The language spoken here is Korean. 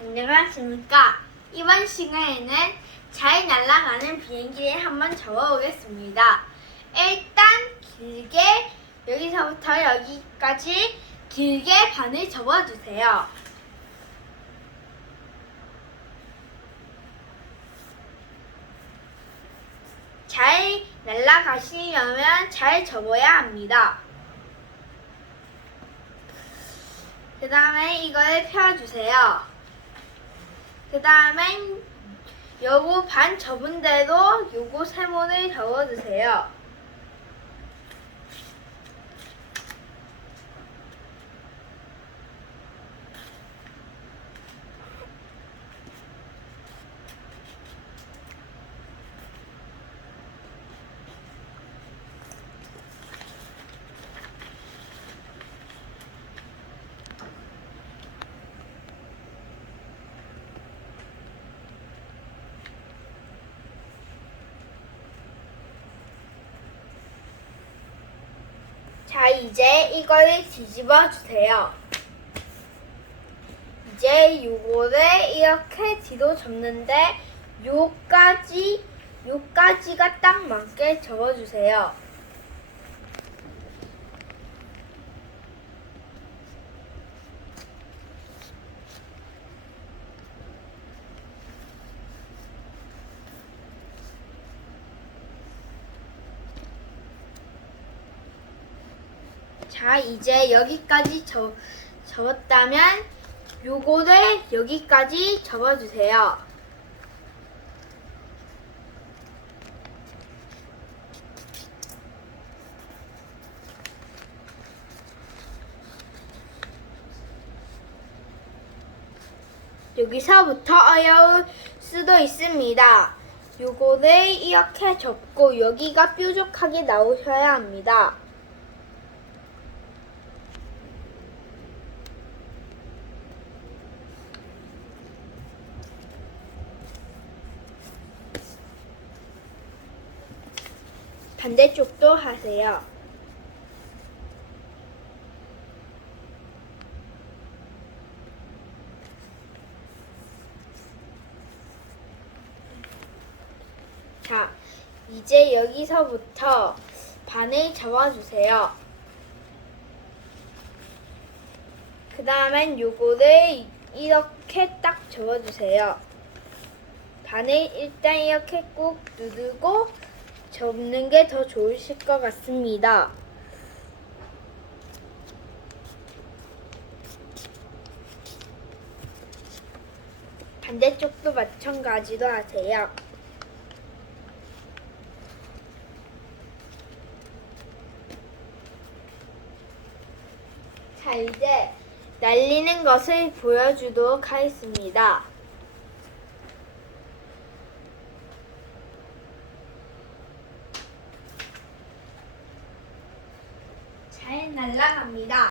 안녕하십니까. 이번 시간에는 잘 날아가는 비행기를 한번 접어보겠습니다. 일단 길게 여기서부터 여기까지 길게 반을 접어주세요. 잘 날아가시려면 잘 접어야 합니다. 그 다음에 이걸 펴주세요. 그 다음엔 요거 반 접은 대로 요거 세모를 접어주세요. 자, 이제 이걸 뒤집어 주세요. 이제 요거를 이렇게 뒤로 접는데 요까지가 딱 맞게 접어주세요. 자, 이제 여기까지 접었다면 요거를 여기까지 접어주세요. 여기서부터 어려울 수도 있습니다. 요거를 이렇게 접고 여기가 뾰족하게 나오셔야 합니다. 반대쪽도 하세요. 자, 이제 여기서부터 반을 접어주세요. 그 다음엔 요거를 이렇게 딱 접어주세요. 반을 일단 이렇게 꾹 누르고 접는 게 더 좋으실 것 같습니다. 반대쪽도 마찬가지로 하세요. 자, 이제 날리는 것을 보여주도록 하겠습니다. 잘 날아갑니다.